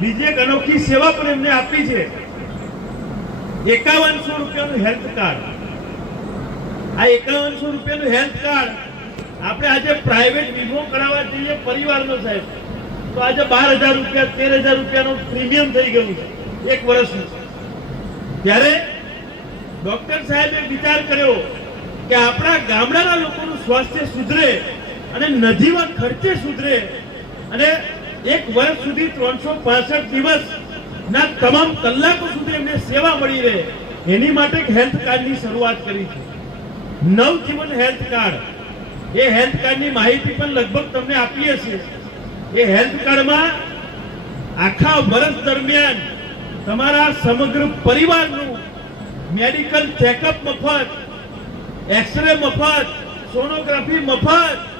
બીજી એક અનોખી સેવા પણ એમને આપી છે. એકાવનસો રૂપિયાનું હેલ્થ કાર્ડ આ એકાવનસો રૂપિયાનું હેલ્થ કાર્ડ આપણે આજે પ્રાઇવેટ વીમો કરાવવા જઈએ પરિવારનો સાહેબ. તો આજે બાર હજાર રૂપિયા, તેર હજાર રૂપિયાનું પ્રીમિયમ થઈ ગયું છે. એક વર્ષનું. ત્યારે ડોક્ટર સાહેબે વિચાર કર્યો કે આપણા ગામડાના લોકોનું સ્વાસ્થ્ય સુધરે અને નજીવા ખર્ચે સુધરે અને એક વર્ષ સુધી ત્રણસો પાસઠ દિવસ ના તમામ કલાકો સુધી એમને સેવા મળી રહે. એની માટે હેલ્થ કાર્ડની શરૂઆત કરી છે. Navjivan health card. એ હેલ્થ કાર્ડની માહિતી પણ લગભગ તમને આપીએ છીએ. એ હેલ્થ કાર્ડમાં આખા વર્ષ દરમિયાન તમારા સમગ્ર પરિવારનું મેડિકલ ચેકઅપ મફત, એક્સરે મફત, સોનોગ્રાફી મફત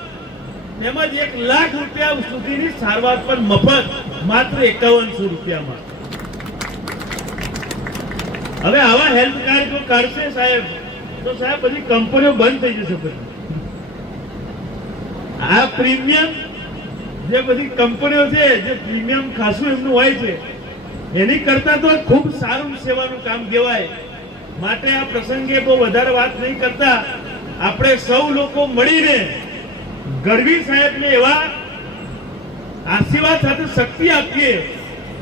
તેમજ એક લાખ રૂપિયા સુધીની સારવાર પણ મફત, માત્ર એકાવનસો રૂપિયામાં. હવે આવા હેલ્થ કાર્ડ જો કાઢશે સાહેબ, તો સાહેબ બધી કંપનીઓ બંધ થઈ જશે પછી આ પ્રીમિયમ જે બધી કંપનીઓ છે, જે પ્રીમિયમ ખાસું એમનું હોય છે, એની કરતા તો ખૂબ સારું સેવાનું કામ કહેવાય. માટે આ પ્રસંગે બહુ વધારે વાત નહીં કરતા. આપણે સૌ લોકો મળીને ગઢવી સાહેબને એવા આશીર્વાદ સાથે શક્તિ આપીએ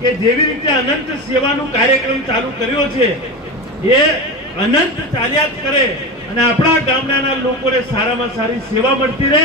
કે જેવી રીતે અનંત સેવાનો કાર્યક્રમ ચાલુ કર્યો છે, એ અનંત ચાલ્યા જ કરે અને આપણા ગામડાના લોકોને સારામાં સારી સેવા મળતી રહે.